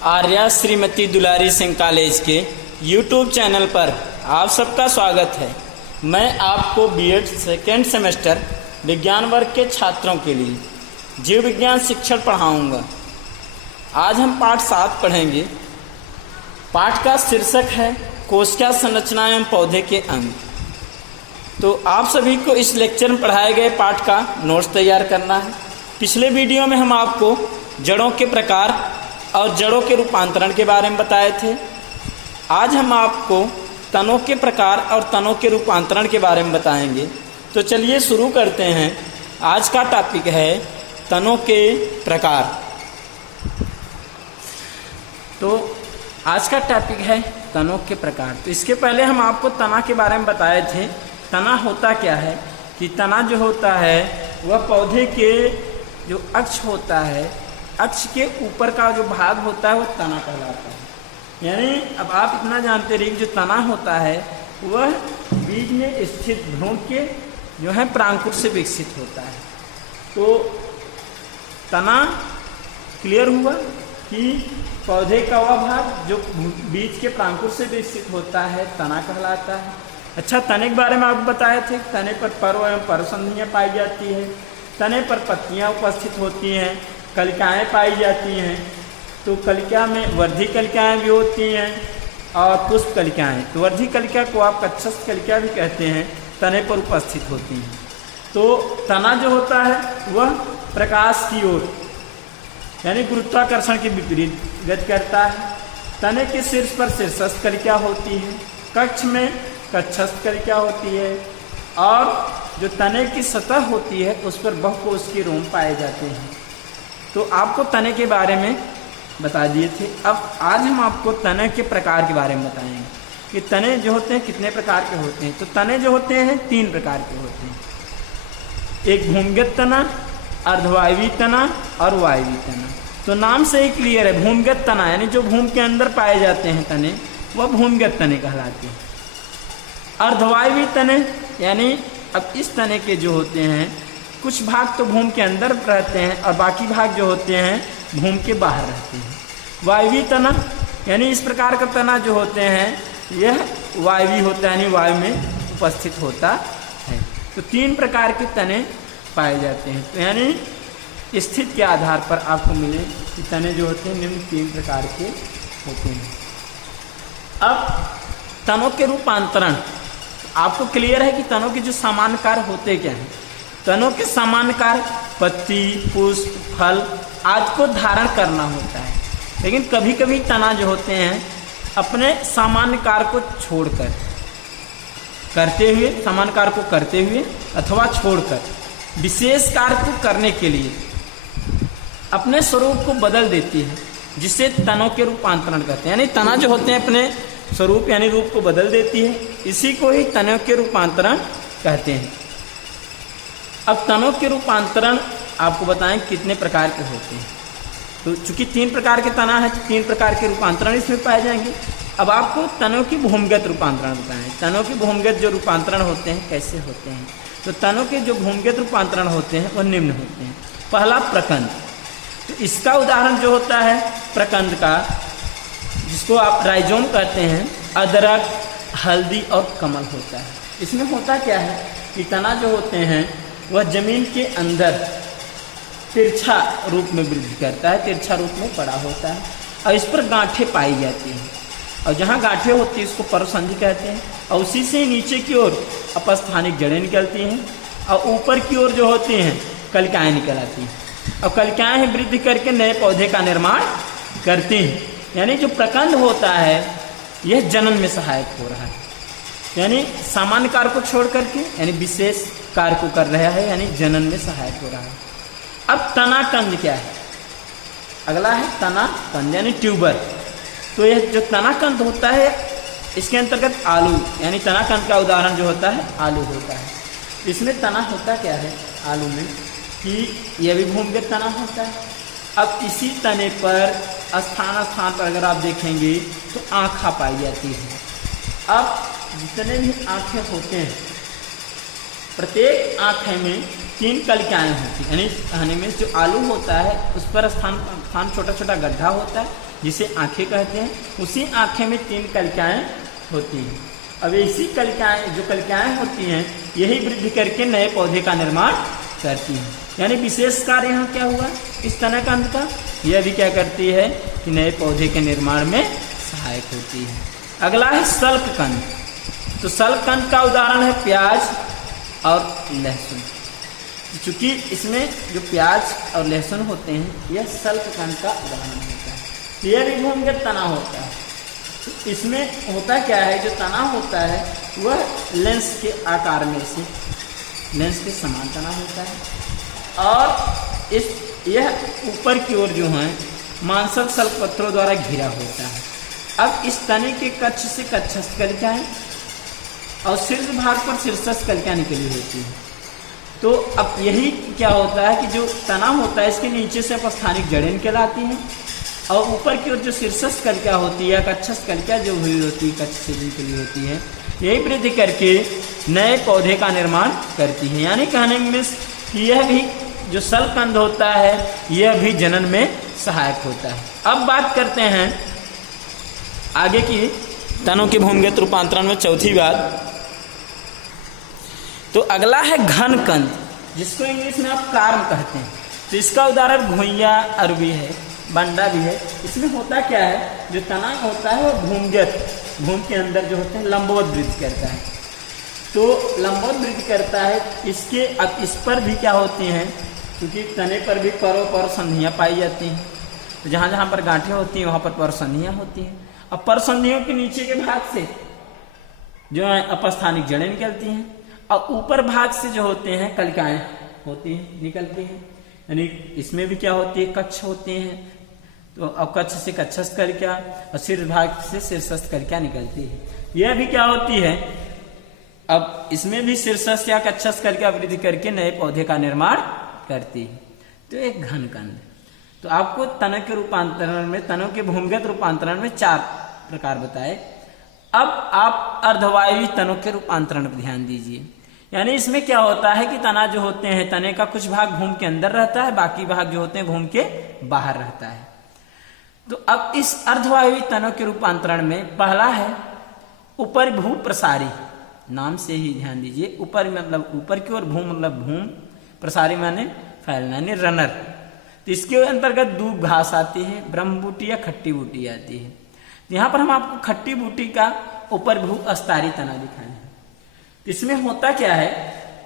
आर्या श्रीमती दुलारी Singh college के YouTube channel पर आप सबका स्वागत है। मैं आपको बीएड सेकेंड सेमेस्टर विज्ञान वर्ग के छात्रों के लिए जीव विज्ञान शिक्षण पढ़ाऊंगा। आज हम पाठ 7 पढ़ेंगे। पाठ का शीर्षक है कोशिका संरचना एवं पौधे के अंग। तो आप सभी को इस लेक्चर में पढ़ाए गए पाठ का नोट्स तैयार करना है। पिछले वीडियो में हम आपको जड़ों के प्रकार और जड़ों के रूपांतरण के बारे में बताए थे। आज हम आपको तनों के प्रकार और तनों के रूपांतरण के बारे में बताएंगे। तो चलिए शुरू करते हैं। आज का टॉपिक है तनों के प्रकार। तो आज का टॉपिक है तनों के प्रकार। तो इसके पहले हम आपको तना के बारे में बताए थे। तना होता क्या है कि तना जो होता है वह पौधे के जो अक्ष होता है, अक्ष के ऊपर का जो भाग होता है वह तना कहलाता है। यानी अब आप इतना जानते रहिए जो तना होता है वह बीज में स्थित भ्रूण के जो है प्रांकुर से विकसित होता है। तो तना क्लियर हुआ कि पौधे का वह भाग जो बीज के प्रांकुर से विकसित होता है तना कहलाता है। अच्छा, तने के बारे में आपको बताए थे। तने पर पर्व एवं पर्वसंधियाँ पाई जाती है। तने पर पत्तियाँ उपस्थित होती हैं, कलिकाएँ पाई जाती हैं। तो कलिका में वर्धी कलिकाएँ भी होती हैं और पुष्प कलिकाएँ। तो वर्धी कलिका को आप कक्षस्थ कलिका भी कहते हैं, तने पर उपस्थित होती हैं। तो तना जो होता है वह प्रकाश की ओर यानी गुरुत्वाकर्षण के विपरीत गति करता है। तने के शीर्ष पर शीर्षस्थ कलिका होती है, कक्ष में कक्षस्थ कलिका होती है और जो तने की सतह होती है उस पर बहुकोशीय रोम पाए जाते हैं। तो आपको तने के बारे में बता दिए थे। अब आज हम आपको तने के प्रकार के बारे में बताएंगे कि तने जो होते हैं कितने प्रकार के होते हैं। तो तने जो होते हैं 3 प्रकार के होते हैं। एक भूमिगत तना, अर्धवायवीय तना और वायवीय तना। तो नाम से ही क्लियर है, भूमिगत तना यानी जो भूमि के अंदर पाए जाते हैं तने वह भूमिगत तने कहलाते हैं। अर्धवायवीय तने यानी अब इस तने के जो होते हैं कुछ भाग तो भूमि के अंदर रहते हैं और बाकी भाग जो होते हैं भूमि के बाहर रहते हैं। वायवीय तना यानी इस प्रकार का तना जो होते हैं यह वायवीय होता है यानी वायु में उपस्थित होता है। तो 3 प्रकार के तने पाए जाते हैं। तो यानी स्थिति के आधार पर आपको मिले कि तने जो होते हैं निम्न 3 प्रकार के होते हैं। अब तनों के रूपांतरण आपको क्लियर है कि तनों के जो सामान्य कार्य होते क्या हैं। तनों के सामान्य कार्य पत्ती, पुष्प, फल आदि को धारण करना होता है। लेकिन कभी कभी तना जो होते हैं अपने सामान्य कार्य को छोड़कर करते हुए, सामान्य कार्य को करते हुए अथवा छोड़कर विशेष कार्य को करने के लिए अपने स्वरूप को बदल देती है, जिसे तनों के रूपांतरण कहते हैं। यानी तना जो होते हैं अपने स्वरूप यानी रूप को बदल देती है, इसी को ही तनों के रूपांतरण कहते हैं। अब तनों के रूपांतरण आपको बताएं कितने प्रकार के होते हैं। तो चूंकि 3 प्रकार के तना है तो 3 प्रकार के रूपांतरण इसमें पाए जाएंगे। अब आपको तनों की भूमिगत रूपांतरण बताएं। तनों की भूमिगत जो रूपांतरण होते हैं कैसे होते हैं। तो तनों के जो भूमिगत रूपांतरण होते हैं वह निम्न होते हैं। पहला प्रकंद। तो इसका उदाहरण जो होता है प्रकंद का, जिसको आप राइजोम कहते हैं, अदरक, हल्दी और कमल होता है। इसमें होता क्या है कि तना जो होते हैं वह जमीन के अंदर तिरछा रूप में वृद्धि करता है, तिरछा रूप में बड़ा होता है और इस पर गांठें पाई जाती हैं। और जहाँ गांठें होती हैं उसको पर्वसंधि कहते हैं। और उसी से नीचे की ओर अपस्थानिक जड़ें निकलती हैं और ऊपर की ओर जो होती हैं कलिकाएँ निकल आती हैं और कलिकाएँ ही वृद्धि करके नए पौधे का निर्माण करती हैं। यानी जो प्रकंद होता है यह जनन में सहायक हो रहा है, यानी सामान्य कार्य को छोड़ करके यानी विशेष कार्य को कर रहा है, यानी जनन में सहायक हो रहा है। अब तनाकंद क्या है। अगला है तनाकंद यानी ट्यूबर। तो यह जो तनाकंद होता है इसके अंतर्गत आलू यानी तनाकंद का उदाहरण जो होता है आलू होता है। इसमें तना होता क्या है आलू में कि यह भी भूमिगत तना होता है। अब इसी तने पर स्थान स्थान पर अगर आप देखेंगे तो आँखा पाई जाती है। अब जितने भी आँखें होते हैं प्रत्येक आँखें में 3 कलिकाएँ होती हैं। यानी में जो आलू होता है उस पर स्थान छोटा छोटा गड्ढा होता है जिसे आंखें कहते हैं, उसी आंखें में 3 कलिकाएं होती हैं। अब इसी कलिकाएं, जो कलिकाएं होती हैं, यही वृद्धि करके नए पौधे का निर्माण करती हैं। यानी विशेष कार्य यहाँ क्या हुआ इस तनकंद का, यह भी क्या करती है कि नए पौधे के निर्माण में सहायक होती है। अगला है सल्ककंद। तो सल्ककंद का उदाहरण है प्याज और लहसुन। चूंकि इसमें जो प्याज और लहसुन होते हैं, यह सल्ककंद का उदाहरण होता है। यह भी भूमिगत तना होता है। तो इसमें होता क्या है, जो तना होता है वह लेंस के आकार में से लेंस के समान तना होता है, और यह ऊपर की ओर जो है मांसल सल्कपत्रों द्वारा घिरा होता है। अब इस तने के कक्ष से कक्षस्थ कलिकाएं और शीर्ष भाग पर शीर्षस्थ कलिकाएं निकली होती है। तो अब यही क्या होता है कि जो तना होता है, इसके नीचे से अपस्थानिक जड़ें कहलाती हैं, और ऊपर की ओर जो शीर्षस्थ कलिका होती है, कक्षस्थ कलिका जो हुई होती है, कक्ष से निकली होती है, यही वृद्धि करके नए पौधे का निर्माण करती है। यानी कहने में यह भी जो सल्ककंद होता है, यह भी जनन में सहायक होता है। अब बात करते हैं आगे की तनों के भूमिगत रूपांतरण में चौथी बात। तो अगला है घनकंद, जिसको इंग्लिश में आप कार्म कहते हैं। तो इसका उदाहरण घुइयां, अरबी है, बंडा भी है। इसमें होता क्या है, जो तना होता है वो भूमि के अंदर जो होते हैं लंबवत वृद्धि करता है। तो लंबवत वृद्धि करता है इसके। अब इस पर भी क्या होती हैं, क्योंकि तने पर भी परों पर संधियाँ पाई जाती हैं। तो जहाँ जहाँ पर गांठें होती हैं वहाँ पर परसंधियाँ होती हैं। अब परसंधियों के नीचे के भाग से जो है अपस्थानिक जड़ें निकलती हैं, और ऊपर भाग से जो होते हैं कलिकाएं होती हैं, निकलती हैं। यानी इसमें भी क्या होती है, कक्ष होते हैं। तो अब कक्ष से कक्षस्थ कलिका और शीर्ष भाग से शीर्षस्थ कलिका निकलती है। यह भी क्या होती है, अब इसमें भी शीर्षस्थ या कक्षस्थ कलिका वृद्धि करके नए पौधे का निर्माण करती है। तो एक घनकंद। तो आपको तनों के रूपांतरण में, तनों के भूमिगत रूपांतरण में 4 प्रकार बताए। अब आप अर्धवायवी तनों के रूपांतरण पर ध्यान दीजिए। यानी इसमें क्या होता है कि तना जो होते हैं, तने का कुछ भाग भूमि के अंदर रहता है, बाकी भाग जो होते हैं भूमि के बाहर रहता है। तो अब इस अर्धवायवी तनों के रूपांतरण में पहला है ऊपर भू प्रसारी। नाम से ही ध्यान दीजिए, ऊपर मतलब ऊपर की ओर, भू मतलब भूमि, प्रसारी माने फैलना, यानी रनर। तो इसके अंतर्गत दूब घास आती है, ब्रह्म बूटी या खट्टी बूटी आती है। तो यहाँ पर हम आपको खट्टी बूटी का ऊपर भू अस्तारी तना दिखाए हैं। तो इसमें होता क्या है,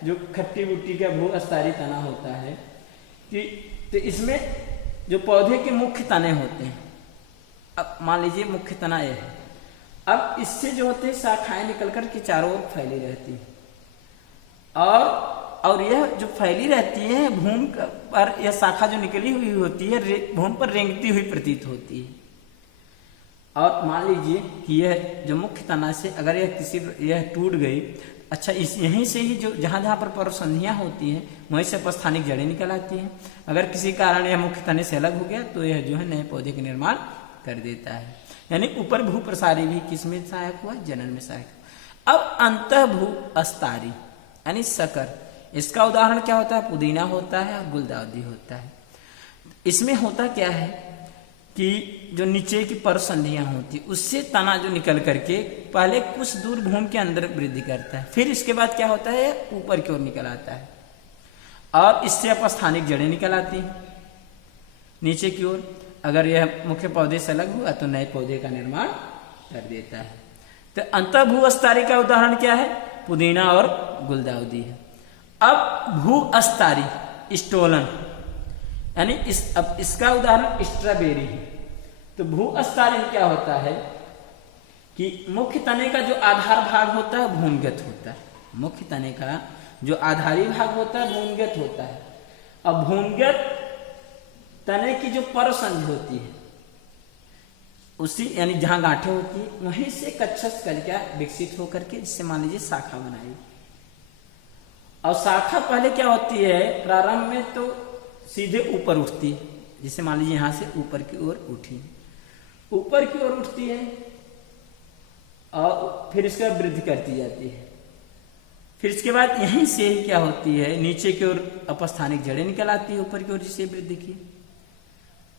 जो खट्टी बूटी का भू अस्तारी तना होता है कि तो इसमें जो पौधे के मुख्य तने होते हैं, अब मान लीजिए मुख्य तना यह है। अब इससे जो होते हैं शाखाएं निकल कर के चारों ओर फैली रहती है, और यह जो फैली रहती है भूमि पर, यह शाखा जो निकली हुई होती है भूमि पर रेंगती हुई प्रतीत होती है। और मान लीजिए कि यह जो मुख्य तना से अगर यह टूट गई, अच्छा इस यहीं से ही जो जहां जहां पर परसंधियां होती हैं वहीं से अपस्थानिक जड़ें निकल आती हैं। अगर किसी कारण यह मुख्य तने से अलग हो गया तो यह जो है नए पौधे के निर्माण कर देता है। यानी ऊपर भू प्रसारी भी किसमें सहायक हुआ, जनन में सहायक हुआ। अब अंतः भू अस्तारी यानी सकर, इसका उदाहरण क्या होता है, पुदीना होता है और गुलदाउदी होता है। इसमें होता क्या है कि जो नीचे की परसंधियां होती उससे तना जो निकल करके पहले कुछ दूर भूमि के अंदर वृद्धि करता है, फिर इसके बाद क्या होता है ऊपर की ओर निकल आता है, और इससे अपस्थानिक जड़ें निकल आती हैं नीचे की ओर। अगर यह मुख्य पौधे से अलग हुआ तो नए पौधे का निर्माण कर देता है। तो अंतः भू अस्तारी का उदाहरण क्या है, पुदीना और गुलदाउदी है। अब भू अस्तारी स्टोलन, यानी अब इसका उदाहरण स्ट्रॉबेरी है। तो भू अस्तारी में क्या होता है कि मुख्य तने का जो आधार भाग होता है भूमिगत होता है, मुख्य तने का जो आधारी भाग होता है भूमिगत होता है। अब भूमिगत तने की जो परसंधि होती है उसी यानी जहां गांठें होती है वहीं से कक्षस्थ कलिका विकसित होकर के जिससे मान लीजिए शाखा बनाई। और शाखा पहले क्या होती है, प्रारंभ में तो सीधे ऊपर उठती है, जिसे मान लीजिए यहां से ऊपर की ओर उठी, ऊपर की ओर उठती है और फिर इसका वृद्धि करती जाती है। फिर इसके बाद यहीं से ही क्या होती है नीचे की ओर अपस्थानिक जड़ें निकल आती है ऊपर की ओर जिससे वृद्धि की,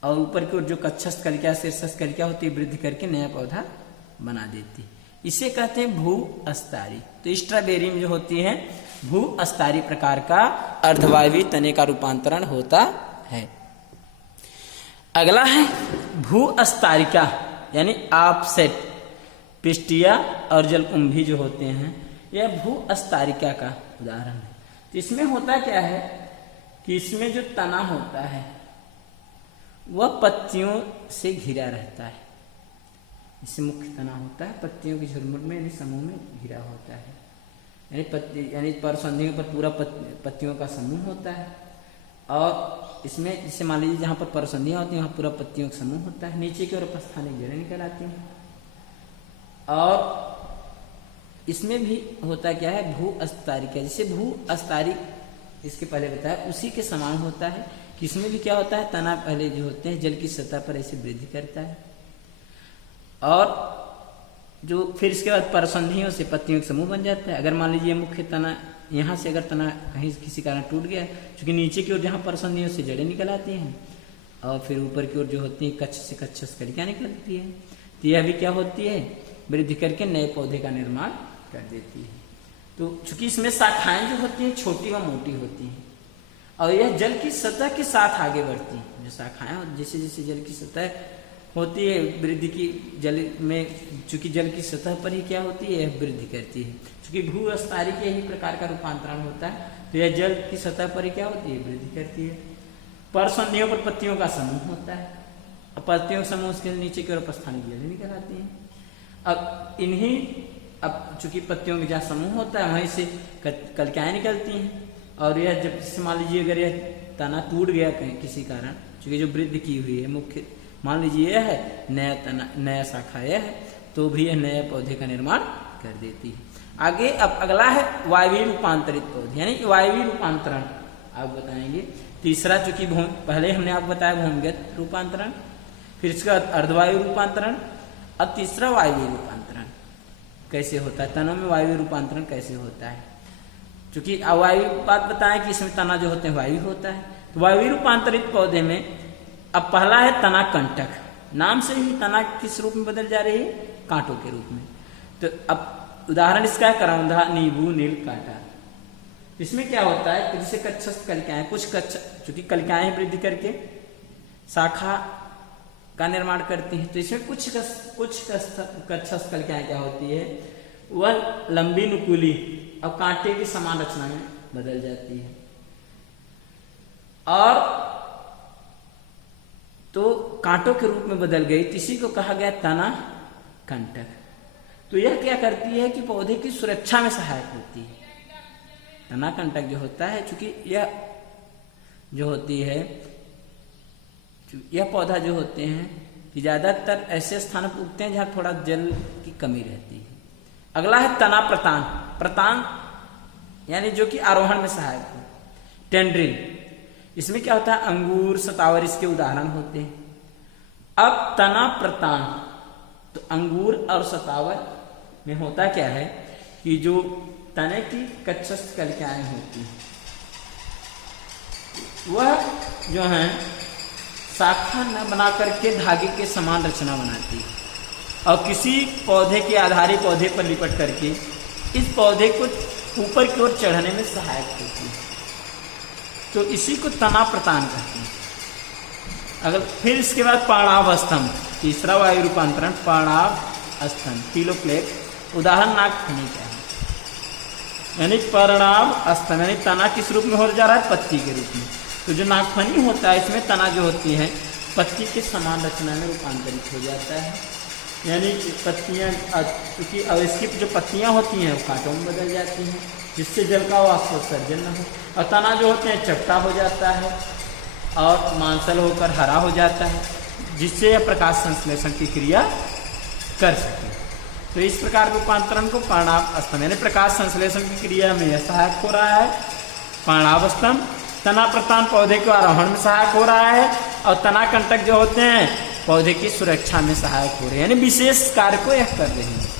और ऊपर की ओर जो कक्षस्थ कलिका शीर्षस्थ कलिका होती है वृद्धि करके नया पौधा बना देती है। इसे कहते हैं भू अस्तारी। तो स्ट्रॉबेरी में जो होती है भू अस्तारी प्रकार का अर्धवायवीय तने का रूपांतरण होता है। अगला है भू अस्तारिका यानी ऑफसेट। पिस्टिया और जलकुंभी जो होते हैं यह भू अस्तारिका का उदाहरण है। तो इसमें होता क्या है कि इसमें जो तना होता है वह पत्तियों से घिरा रहता है। इससे मुख्य तना होता है पत्तियों के झुरमुट में यानी समूह में घिरा होता है, यानी पत्ती यानी परसंधियों पर पूरा पत्तियों का समूह होता है। और इसमें जैसे मान लीजिए जहाँ पर परसंधियाँ होती हैं वहाँ पूरा पत्तियों का समूह होता है। नीचे की ओर उपस्थानिक जड़ें निकल आती हैं। और इसमें भी होता क्या है भू अस्तारिका। जैसे भू अस्तारिक इसके पहले बताया उसी के समान होता है कि इसमें भी क्या होता है तना पहले जो होते हैं जल की सतह पर ऐसे वृद्धि करता है और जो फिर इसके बाद परसंधियों से पत्तियों का समूह बन जाता है। अगर मान लीजिए मुख्य तना यहाँ से अगर तना कहीं किसी कारण टूट गया क्योंकि नीचे की ओर जहाँ परसंधियों से जड़ें निकल आती हैं और फिर ऊपर की ओर जो होती है कच्छ से कच्छस कलिका निकलती है, तो यह भी क्या होती है वृद्धि करके नए पौधे का निर्माण कर देती है। तो चूंकि इसमें शाखाएं जो होती हैं छोटी व मोटी होती हैं और यह जल की सतह के साथ आगे बढ़ती हैं। जो शाखाएं जैसे जैसे जल की सतह होती है वृद्धि की जल में चूंकि जल की सतह पर ही क्या होती है यह वृद्धि करती है। चूंकि भू अस्तारी के ही प्रकार का रूपांतरण होता है तो यह जल की सतह पर ही क्या होती है वृद्धि करती है। परसंधियों पर पत्तियों का समूह होता है और पत्तियों के समूह के नीचे की ओर उपस्थानिक जड़ें निकल आती हैं। अब चूंकि पत्तियों के जहाँ समूह होता है वहीं से कलिकाएं निकलती हैं और यह जब मान लीजिए अगर यह तना टूट गया कहीं किसी कारण चूंकि जो वृद्धि की हुई है मुख्य मान लीजिए यह है नया तना नया शाखा यह है तो भी यह नए पौधे का निर्माण कर देती है। आगे अब अगला है वायवीय रूपांतरित पौधे यानी वायवीय रूपांतरण आप बताएंगे। तीसरा चूंकि पहले हमने आपको बताया भूमिगत रूपांतरण, फिर इसके बाद अर्धवायु रूपांतरण, अब तीसरा वायवीय रूपांतरण कैसे होता है, तनों में वायवीय रूपांतरण कैसे होता है। क्योंकि अवायवीय बात बताएं कि इसमें तना जो होते हैं वायु होता है। तो वायवीय रूपांतरित पौधे में अब पहला है तना कंटक। नाम से ही तना किस रूप में बदल जा रही है कांटों के रूप में। तो अब उदाहरण इसका है करौंधा, नींबू, नील कांटा। इसमें क्या होता है कि जैसे कच्छस्थ कलिकाएं कुछ चूंकि कलिकाएं वृद्धि करके शाखा का निर्माण करती है तो इसमें कुछ कच्छस्थ कलिकाएं क्या होती है वह लंबी नुकीली और कांटे की समान रचना में बदल जाती है। और तो कांटों के रूप में बदल गई तो इसी को कहा गया तना कंटक। तो यह क्या करती है कि पौधे की सुरक्षा में सहायक होती है। तना कंटक जो होता है चूंकि यह जो होती है यह पौधा जो होते हैं कि ज्यादातर ऐसे स्थानों पर उगते हैं जहां थोड़ा जल की कमी रहती है। अगला है तना प्रतान। प्रतान यानी जो कि आरोहण में सहायक हो। टेंड्रिल इसमें क्या होता है अंगूर, सतावर इसके उदाहरण होते हैं। अब तना प्रतान तो अंगूर और सतावर में होता क्या है कि जो तने की कच्छस्थ कलिकाएं होती हैं वह जो है शाखा न बना करके धागे के समान रचना बनाती है और किसी पौधे के आधारी पौधे पर लिपट करके इस पौधे को ऊपर की ओर चढ़ने में सहायक होती है। तो इसी को तना प्रतान कहते हैं। अगर फिर इसके बाद पर्णाभ स्तंभ, तीसरा वायु रूपांतरण पर्णाभ स्तंभ, पिलोप्लेट उदाहरण नागफनी का है। यानी पर्णाभ स्तंभ यानी तना किस रूप में हो जा रहा है पत्ती के रूप में। तो जो नागफनी होता है इसमें तना जो होती है पत्ती के समान रचना में रूपांतरित हो जाता है। यानी पत्तियां क्योंकि अब इसकी जो पत्तियां होती हैं वो कांटों में बदल जाती हैं जिससे जल का वाष्पोत्सर्जन न हो और तना जो होते हैं चपटा हो जाता है और मांसल होकर हरा हो जाता है जिससे यह प्रकाश संश्लेषण की क्रिया कर सके। तो इस प्रकार रूपांतरण को पर्णाभ स्तंभ यानी प्रकाश संश्लेषण की क्रिया में यह सहायक हो रहा है। पर्णाभ स्तंभ तना प्रतान पौधे के आरोहण में सहायक हो रहा है और तना कंटक जो होते हैं पौधे की सुरक्षा में सहायक हो रहे हैं यानी विशेष कार्य को यह कर रहे हैं।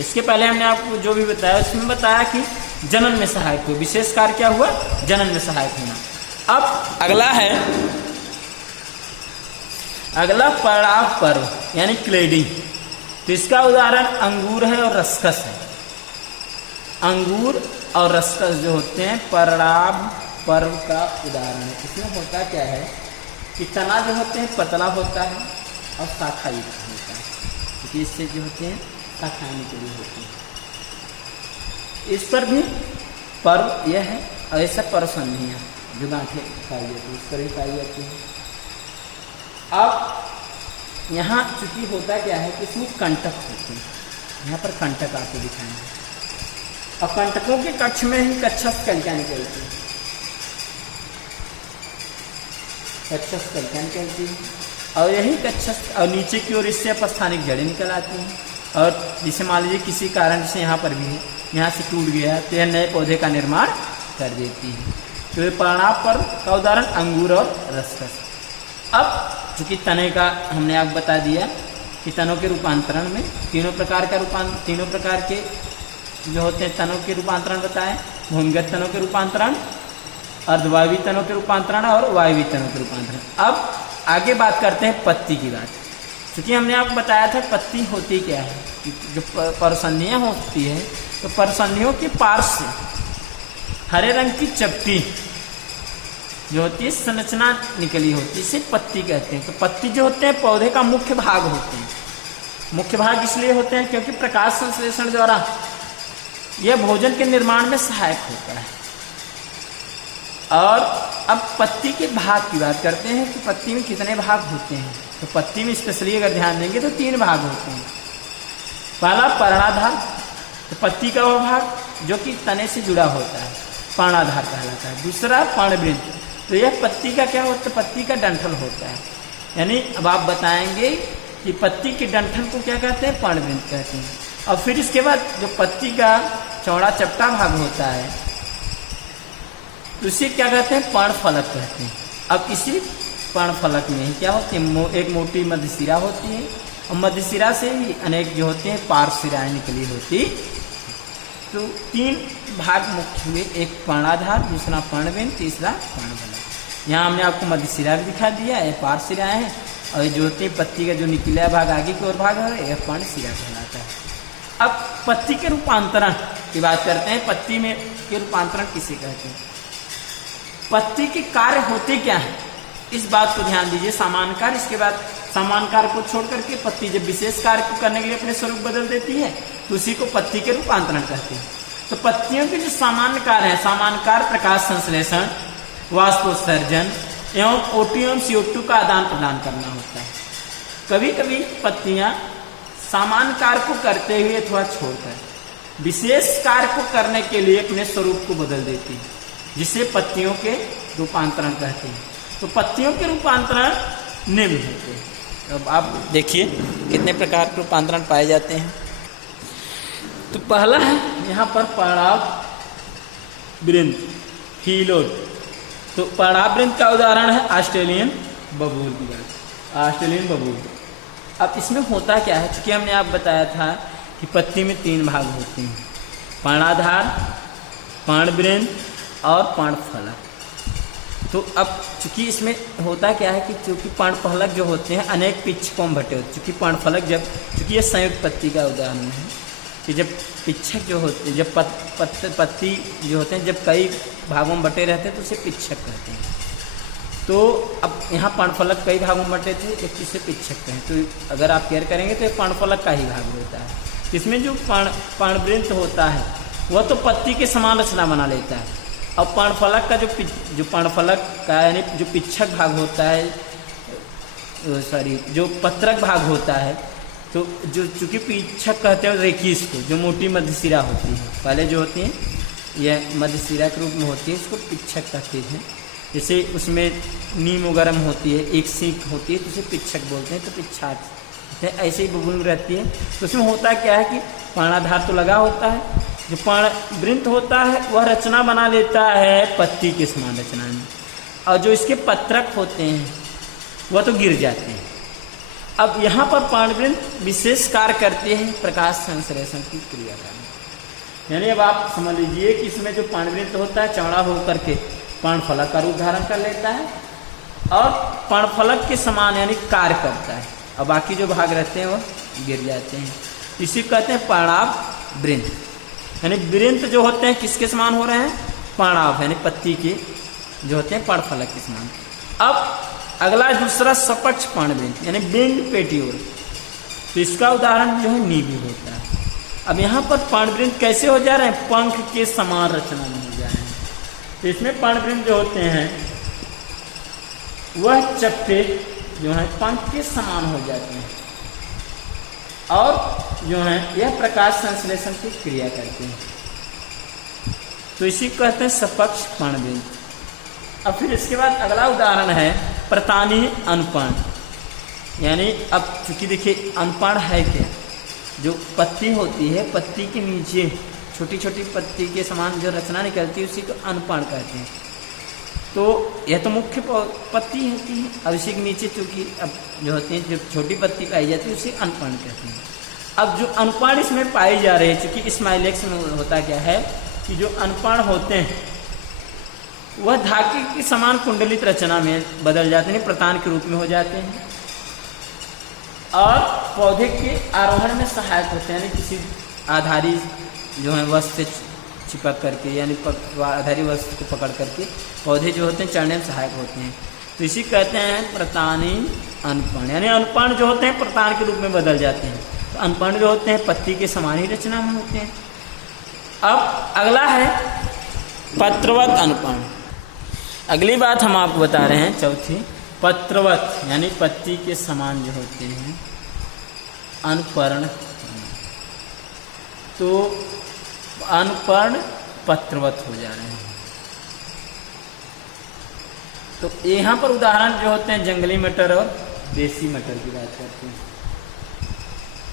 इसके पहले हमने आपको जो भी बताया उसमें बताया कि जनन में सहायक हो। विशेष कार्य क्या हुआ जनन में सहायक होना। अब अगला है अगला पड़ाव पर्व यानी क्लेडिंग। तो इसका उदाहरण अंगूर है और रसकस है। अंगूर और रसकस जो होते हैं पड़ाव पर्व का उदाहरण है। इसमें होता क्या है कि तना जो होते हैं पतला होता है और शाखा युक्त होता है, क्योंकि इससे जो होते हैं शाखाएं निकली होती हैं। इस पर भी पर्व यह है, और ऐसा परसंधियाँ जो गांठें पाई जाती है, इस पर भी पाई जाती है। अब यहाँ चूंकि होता क्या है कि इसमें कंटक होते हैं, यहाँ पर कंटक आपको दिखाएंगे, और कंटकों के कक्ष में ही कच्छस कलिका निकलती है, कच्छस कलिका निकलती है, और यही कच्छस और नीचे की ओर इससे अपस्थानिक जड़ें निकल आती हैं। और जिसे मान लीजिए किसी कारण से यहाँ पर भी है, यहाँ से टूट गया तो यह नए पौधे का निर्माण कर देती है। तो ये परिणाम पर्व का उदाहरण अंगूर और रसकस। अब चूँकि तने का हमने आपको बता दिया कि तनों के रूपांतरण में तीनों प्रकार के जो होते हैं तनों के रूपांतरण बताएं। भूमिगत तनों के रूपांतरण, अर्धवायवी तनों के रूपांतरण और वायवी तनों के रूपांतरण। अब आगे बात करते हैं पत्ती की बात। क्योंकि हमने आपको बताया था पत्ती होती क्या है, जो परसंधियाँ होती है तो परसंधियों के पार्श्व से हरे रंग की चपटी जो होती है संरचना निकली होती है, इसे पत्ती कहते हैं। तो पत्ती जो होते हैं पौधे का मुख्य भाग होते हैं। मुख्य भाग इसलिए होते हैं क्योंकि प्रकाश संश्लेषण द्वारा यह भोजन के निर्माण में सहायक होता है। और अब पत्ती के भाग की बात करते हैं कि पत्ती में कितने भाग होते हैं। तो पत्ती में स्पेशली अगर ध्यान देंगे तो 3 भाग होते हैं। पहला पर्णाधार, तो पत्ती का वह भाग जो कि तने से जुड़ा होता है, पर्णाधार कहलाता है। दूसरा पर्णवृंत, तो यह पत्ती का क्या होता है, पत्ती का डंठल होता है। यानी अब आप बताएंगे कि पत्ती के डंठल को क्या कहते हैं, पर्णवृंत कहते हैं। और फिर इसके बाद जो पत्ती का चौड़ा चपटा भाग होता है उसे क्या कहते हैं, पर्णफलक कहते हैं। अब इसी पर्णफलक में ही क्या होती है, एक मोटी मध्यशिरा होती है, और मध्यशिरा से ही अनेक जो होते हैं पार्श्व शिराएं निकली होती। तो 3 भाग मुख्य हुए, एक पर्णाधार, दूसरा पर्णवृंत, तीसरा पर्णफलक। यहाँ हमने आपको मध्यशिरा भी दिखा दिया, ये पार्श्व शिराएं हैं, और जो होती है पत्ती का जो निकला भाग आगे की ओर भाग है यह पर्णशिरा कहलाता है। अब पत्ती के रूपांतरण की बात करते हैं। पत्ती में के रूपांतरण किसे कहते हैं, पत्ती के कार्य होते क्या है, इस बात को ध्यान दीजिए। सामान्य कार्य, इसके बाद सामान्य कार्य को छोड़ करके पत्ती जब विशेष कार्य को करने के लिए अपने स्वरूप बदल देती है तो उसी को पत्ती के रूपांतरण कहते हैं। तो पत्तियों के जो सामान्य कार्य है, सामान्य कार्य प्रकाश संश्लेषण, वाष्पोत्सर्जन एवं O2 एवं CO2 का आदान प्रदान करना होता है। कभी कभी पत्तियां सामान्य कार्य को करते हुए अथवा छोड़कर विशेष कार्य को करने के लिए अपने स्वरूप को बदल देती है, जिसे पत्तियों के रूपांतरण कहते हैं। तो पत्तियों के रूपांतरण निम्न होते हैं। अब आप देखिए कितने प्रकार के रूपांतरण पाए जाते हैं। तो पहला है यहाँ पर पराग वृंत, हीलोड। तो पराग वृंत का उदाहरण है ऑस्ट्रेलियन बबूल की बात, ऑस्ट्रेलियन बबूल। अब इसमें होता क्या है, चूंकि हमने आप बताया था कि पत्ती में 3 भाग होते हैं, पर्णाधार, पर्णवृंत और पर्णफलक। तो अब चूंकि इसमें होता क्या है कि चूंकि पर्णफलक जो होते हैं अनेक पिच्छकों में बटे होते हैं। चूंकि पर्णफलक चूंकि ये संयुक्त पत्ती का उदाहरण है कि जब पिच्छक जो होते हैं, जब पत्ती जो होते हैं जब कई भागों में बटे रहते हैं तो उसे पिच्छक कहते हैं। तो अब यहाँ पर्णफलक कई भागों में बटे थे, एक इसे पिच्छक कहें। तो अगर आप केयर करेंगे तो पर्णफलक का ही भाग होता है। इसमें जो पर्णवृंत होता है वह तो पत्ती के समान रचना बना लेता है। अब पर्णफलक का जो पर्णफलक का यानी जो पिच्छक भाग होता है, जो पत्रक भाग होता है, तो जो चूँकि पिच्छक कहते हैं रेखी इसको, जो मोटी मध्यशिरा होती है, पहले जो होती है यह मध्यशिरा के रूप में होती है, इसको पिच्छक कहते हैं। जैसे उसमें नीम वगैरह होती है, एक सीख होती है तो उसे पिच्छक बोलते हैं। तो पिच्छाच ऐसे ही बबूल रहती है। तो उसमें होता क्या है कि पर्णाधार तो लगा होता है, जो पर्णवृंत होता है वह रचना बना लेता है पत्ती के समान रचना में, और जो इसके पत्रक होते हैं वह तो गिर जाते हैं। अब यहाँ पर पर्णवृंत विशेष कार्य करते हैं प्रकाश संश्लेषण की क्रिया का। यानी अब आप समझ लीजिए कि इसमें जो पर्णवृंत होता है चौड़ा होकर के पर्णफलक का रूप धारण कर लेता है, और पर्णफलक के समान यानी कार्य करता है, और बाकी जो भाग रहते हैं वो गिर जाते हैं। इसी कहते हैं पर्णाभ वृंत, यानी वृंत जो होते हैं किसके समान हो रहे हैं, पर्णाभ यानी पत्ती के जो होते हैं पर्णफलक के समान। अब अगला दूसरा सपक्ष पर्णवृंत यानी विंग पेटियोल, तो इसका उदाहरण जो है नींबू होता है। अब यहाँ पर पर्णवृंत कैसे हो जा रहे हैं, पंख के समान रचना में हो जा रहे हैं। तो इसमें पर्णवृंत जो होते हैं वह चप्पे जो है पंख के समान हो जाते हैं, और जो है यह प्रकाश संश्लेषण की क्रिया करते हैं, तो इसी को कहते हैं सपक्ष पर्णवृंत। अब फिर इसके बाद अगला उदाहरण है प्रतानी अनपर्ण, यानी अब चूंकि देखिए अनपर्ण है क्या, जो पत्ती होती है पत्ती के नीचे छोटी छोटी पत्ती के समान जो रचना निकलती है उसी को अनपर्ण कहते हैं। तो यह तो मुख्य पत्ती होती है, अब इसी के नीचे चूंकि अब जो होती है जो छोटी पत्ती पाई जाती है उसे अनपर्ण कहते हैं। अब जो अनपर्ण इसमें पाई जा रही है, चूंकि स्माइलेक्स में होता क्या है कि जो अनपर्ण होते हैं वह धागे की समान कुंडलित रचना में बदल जाते हैं, प्रतान के रूप में हो जाते हैं, और पौधे के आरोहण में सहायक होते हैं, यानी किसी आधारी जो है वस्तु से चिपक करके यानी आधारी वस्तु को पकड़ करके पौधे जो होते हैं चढ़ने में सहायक होते हैं। तो इसी कहते हैं प्रतानी अनपर्ण, यानी अनपर्ण जो होते हैं प्रतान के रूप में बदल जाते हैं, तो अनपर्ण जो होते हैं पत्ती के समान ही रचना में होते हैं। अब अगला है पत्रवत अनपर्ण। अगली बात हम आपको बता रहे हैं चौथी, पत्रवत यानी पत्ती के समान जो होते हैं अनपर्ण, तो अनपर्ण पत्रवत हो जा रहे हैं। तो यहाँ पर उदाहरण जो होते हैं जंगली मटर और देसी मटर की बात करते हैं।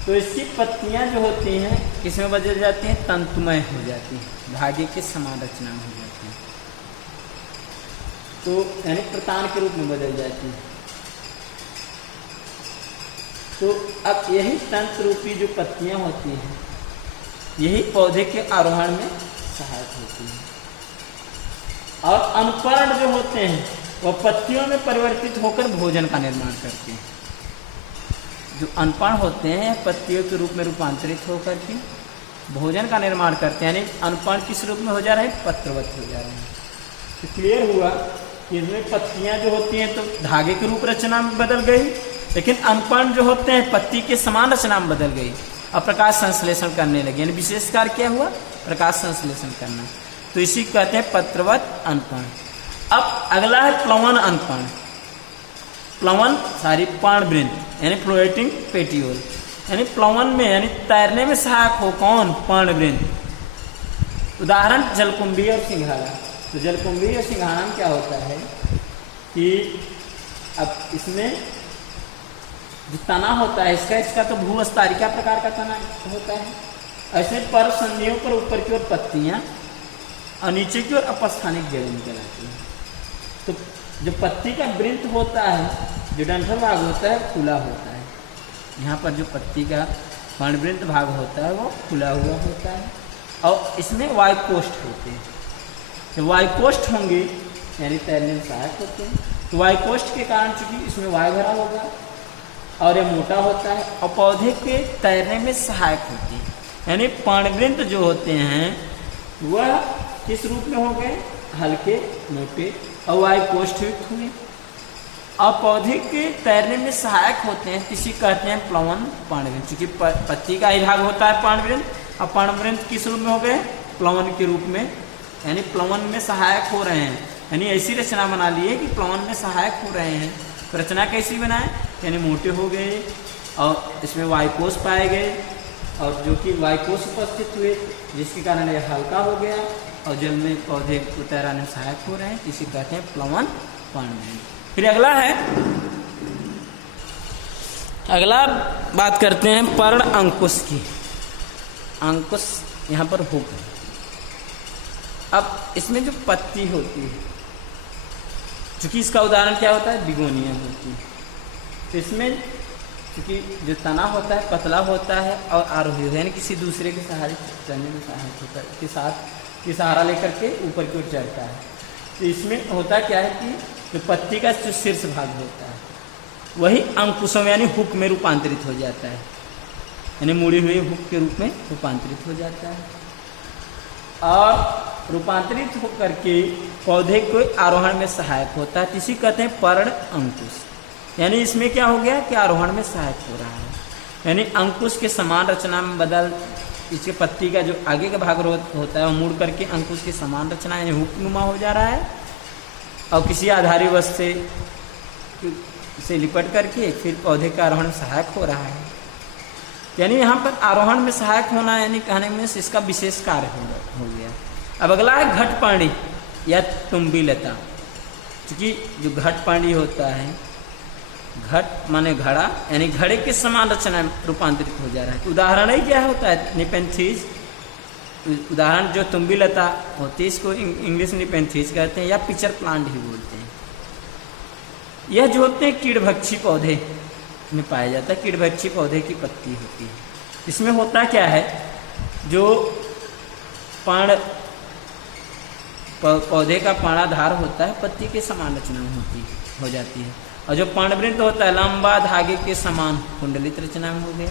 तो इसकी पत्तियां जो होती हैं किसमें बदल जाती हैं, तंतुमय हो जाती हैं, धागे के समान रचना में हो जाती हैं, तो यानी प्रतान के रूप में बदल जाती है। तो अब यही तंत्र रूपी जो पत्तियां होती हैं यही पौधे के आरोहण में सहायक होती हैं, और अनपर्ण जो होते हैं वह पत्तियों में परिवर्तित होकर भोजन का निर्माण करते हैं। जो अनपर्ण होते हैं पत्तियों के रूप में रूपांतरित होकर के भोजन का निर्माण करते हैं, यानी अनपर्ण किस रूप में हो जा रहे हैं, पत्रवत हो जा रहे हैं। तो क्लियर हुआ कि इसमें पत्तियां जो होती हैं तो धागे के रूप रचना में बदल गई, लेकिन अनपर्ण जो होते हैं पत्ती के समान रचना में बदल गई और प्रकाश संश्लेषण करने लगे, यानी विशेष कार्य क्या हुआ, प्रकाश संश्लेषण करना। तो इसी को कहते हैं पत्रवत अनपर्ण। अब अगला है प्लवन अनपर्ण। प्लवन सारी पर्णवृंत यानी फ्लोटिंग पेटियोल, यानी प्लवन में यानी तैरने में सहायक हो कौन, पर्णवृंत। उदाहरण जलकुंभी और सिंघाड़ा। तो जलकुंभी और सिंघाड़ा में क्या होता है कि अब इसमें जो तना होता है इसका तो भूअस्तारिका प्रकार का तना होता है, ऐसे पर्व संधियों पर ऊपर की ओर पत्तियां और नीचे की ओर अपस्थानिक जड़ें निकल आती हैं। तो जो पत्ती का वृंत होता है, जो डंठल भाग होता है खुला होता है, यहाँ पर जो पत्ती का पर्णवृंत भाग होता है वो खुला हुआ होता है, और इसमें वायुकोष्ठ होते हैं। तो वायुकोष्ठ होंगे यानी तैरने में सहायक होते हैं। तो वायुकोष्ठ के कारण चूंकि इसमें वायु भरा होगा और ये मोटा होता है और पौधे के तैरने में सहायक होती है, यानी पर्णवृंत जो होते हैं वह किस रूप में हो गए, हल्के मोटे और वायुकोष्ठयुक्त हुए और पौधे के तैरने में सहायक होते हैं, इसी कहते हैं प्लवन पर्णवृंत। चूंकि पत्ती का ही भाग होता है पर्णवृंत, और पर्णवृंत किस रूप में हो गए, प्लवन के रूप में, यानी प्लवन में सहायक हो रहे हैं, यानी ऐसी रचना बना ली है कि प्लवन में सहायक हो रहे हैं। तो रचना कैसी बनाए, यानी मोटे हो गए और इसमें वायुकोष पाए गए और जो कि वायुकोष उपस्थित हुए जिसके कारण यह हल्का हो गया और जल में पौधे को तैराने में सहायक हो रहे हैं, इसी कहते हैं प्लवन पर्णवृंत। फिर अगला है, अगला बात करते हैं पर्ण अंकुश की। अंकुश यहाँ पर होगा। अब इसमें जो पत्ती होती है, चूंकि इसका उदाहरण क्या होता है, बिगोनिया होती है, तो इसमें क्योंकि जो तना होता है पतला होता है और आरोही होता है, यानी किसी दूसरे के सहारे चढ़ने में सहायक होता है, के साथ की सहारा लेकर के ऊपर की ओर चढ़ता है। तो इसमें होता क्या है कि तो पत्ती का जो शीर्ष भाग होता है वही अंकुशों में यानी हुक में रूपांतरित हो जाता है, यानी मुड़ी हुई हुक के रूप में रूपांतरित हो जाता है। और रूपांतरित होकर के पौधे को आरोहण में सहायक होता है, इसी कहते हैं पर्ण अंकुश। यानी इसमें क्या हो गया कि आरोहण में सहायक हो रहा है, यानी अंकुश के समान रचना में बदल, इसके पत्ती का जो आगे का भाग होता है वो मुड़ करके अंकुश की समान रचना यानी हुकनुमा हो जा रहा है और किसी आधारी वस्तु से लिपट करके फिर पौधे का आरोहण में सहायक हो रहा है। यानी यहाँ पर आरोहण में सहायक होना यानी कहने में इसका विशेष कार्य हो गया। अब अगला है घटपर्णी या तुम्बी लता। क्योंकि जो घटपर्णी होता है, घट माने घड़ा, यानी घड़े के समान रचना में रूपांतरित हो जा रहा है। उदाहरण ही क्या होता है, निपेंथीज। उदाहरण जो तुम्बी लता होती है इसको इंग्लिश निपेंथीज कहते हैं या पिचर प्लांट भी बोलते हैं। यह जो होते हैं कीड़भक्षी पौधे में पाया जाता है, कीड़भक्षी पौधे की पत्ती होती है। इसमें होता क्या है, जो पाण पौधे का पाणाधार होता है पत्ती के समान रचना में हो जाती है, और जो पर्णवृंत होता है लंबा धागे के समान कुंडलित रचना में हो गया,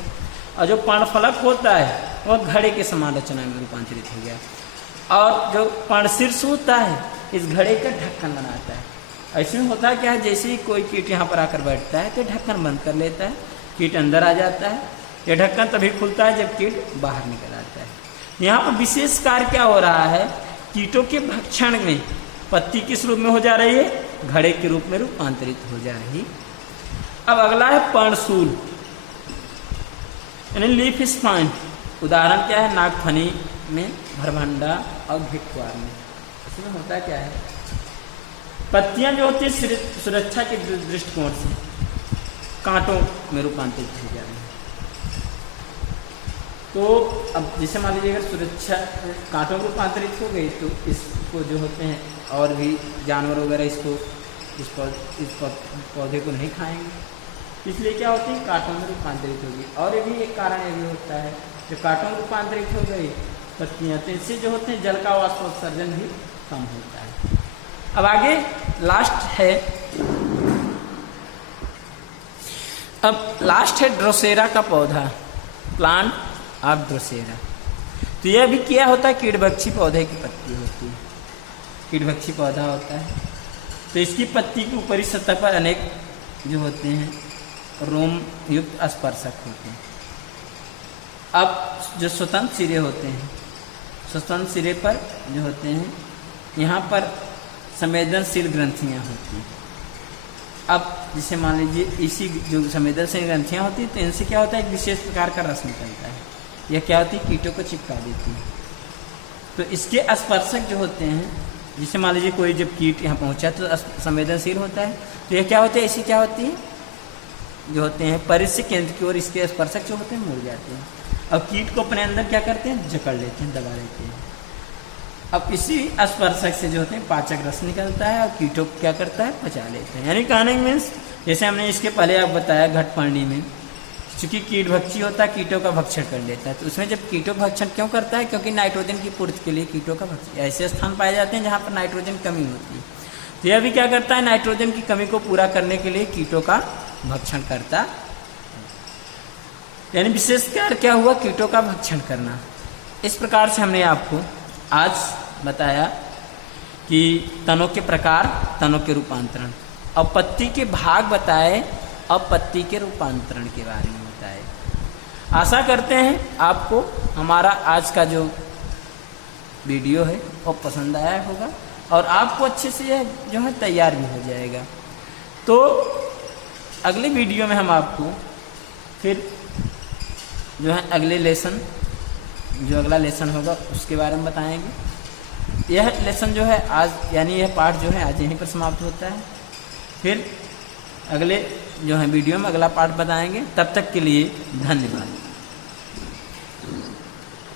और जो पर्णफलक होता है वह घड़े के समान रचना में रूपांतरित हो गया, और जो पर्णशीर्ष होता है इस घड़े का ढक्कन बनाता है। ऐसे में होता क्या है, जैसे ही कोई कीट यहाँ पर आकर बैठता है तो ढक्कन बंद कर लेता है, कीट अंदर आ जाता है। यह ढक्कन तभी खुलता है जब कीट बाहर निकल आता है। यहाँ पर विशेष कार्य क्या हो रहा है, कीटों के भक्षण में पत्ती किस रूप में हो जा रही है, घड़े के रूप में रूपांतरित हो जा रही। अब अगला है पर्णशूल यानी लीफ स्पाइन। उदाहरण क्या है, नागफनी में, भरभंडा और भिक्वार में। इसमें होता क्या है, पत्तियां जो होती है सुरक्षा के दृष्टिकोण से कांटों में रूपांतरित हो जा रही है। तो अब जैसे मान लीजिए अगर सुरक्षा कांटों में रूपांतरित हो गई तो इसको जो होते हैं और भी जानवर वगैरह इस पौधे को नहीं खाएंगे, इसलिए क्या होती है कांटों में रूपांतरित होगी। और ये भी एक कारण ये भी होता है, जो कांटों में रूपांतरित हो गई पत्तियाँ तो इससे जो होते हैं जल का वाष्पोत्सर्जन भी कम होता है। अब आगे लास्ट है ड्रोसेरा का पौधा, प्लांट ऑफ ड्रोसेरा। तो यह भी क्या होता है, कीड़भक्षी पौधे की पत्ती होती है, कीड़भक्षी पौधा होता है। तो इसकी पत्ती की ऊपरी सतह पर अनेक जो होते हैं रोम युक्त स्पर्शक होते हैं। अब जो स्वतंत्र सिरे होते हैं, स्वतंत्र सिरे पर जो होते हैं यहाँ पर संवेदनशील ग्रंथियाँ होती हैं। अब जैसे मान लीजिए इसी जो संवेदनशील ग्रंथियाँ होती हैं तो इनसे क्या होता है, एक विशेष प्रकार का रस निकलता है। यह क्या होती है, कीटों को चिपका देती है। तो इसके स्पर्शक जो होते हैं, जैसे मान लीजिए कोई जब कीट यहाँ पहुँचा तो संवेदनशील होता है, तो यह क्या होता है, ऐसी क्या होती है, जो होते हैं परिस्य केंद्र की ओर इसके स्पर्शक जो होते हैं मुड़ जाते हैं। अब कीट को अपने अंदर क्या करते हैं, जकड़ लेते हैं, दबा लेते हैं। अब इसी स्पर्शक से जो होते हैं पाचक रस निकलता है और कीटों को क्या करता है, पचा लेते हैं। यानी कहने मीन्स जैसे हमने इसके पहले आप बताया घटपर्णी में, चूंकि कीटभक्षी होता है कीटों का भक्षण कर लेता है, तो उसमें जब कीटों का भक्षण क्यों करता है, क्योंकि नाइट्रोजन की पूर्ति के लिए कीटों का भक्षण, ऐसे स्थान पाए जाते हैं जहाँ पर नाइट्रोजन कमी होती है। तो यह भी क्या करता है, नाइट्रोजन की कमी को पूरा करने के लिए कीटों का भक्षण करता। यानी विशेष कार्य क्या हुआ, कीटों का भक्षण करना। इस प्रकार से हमने आपको आज बताया कि तनों के प्रकार, तनों के रूपांतरण, और पत्ती के भाग बताए और पत्ती के रूपांतरण के बारे में बताए। आशा करते हैं आपको हमारा आज का जो वीडियो है वो पसंद आया होगा और आपको अच्छे से यह जो है तैयार भी हो जाएगा। तो अगले वीडियो में हम आपको फिर जो है अगले लेसन, जो अगला लेसन होगा उसके बारे में बताएंगे। यह लेसन जो है आज, यानी यह पाठ जो है आज यहीं पर समाप्त होता है। फिर अगले जो है वीडियो में अगला पाठ बताएंगे। तब तक के लिए धन्यवाद।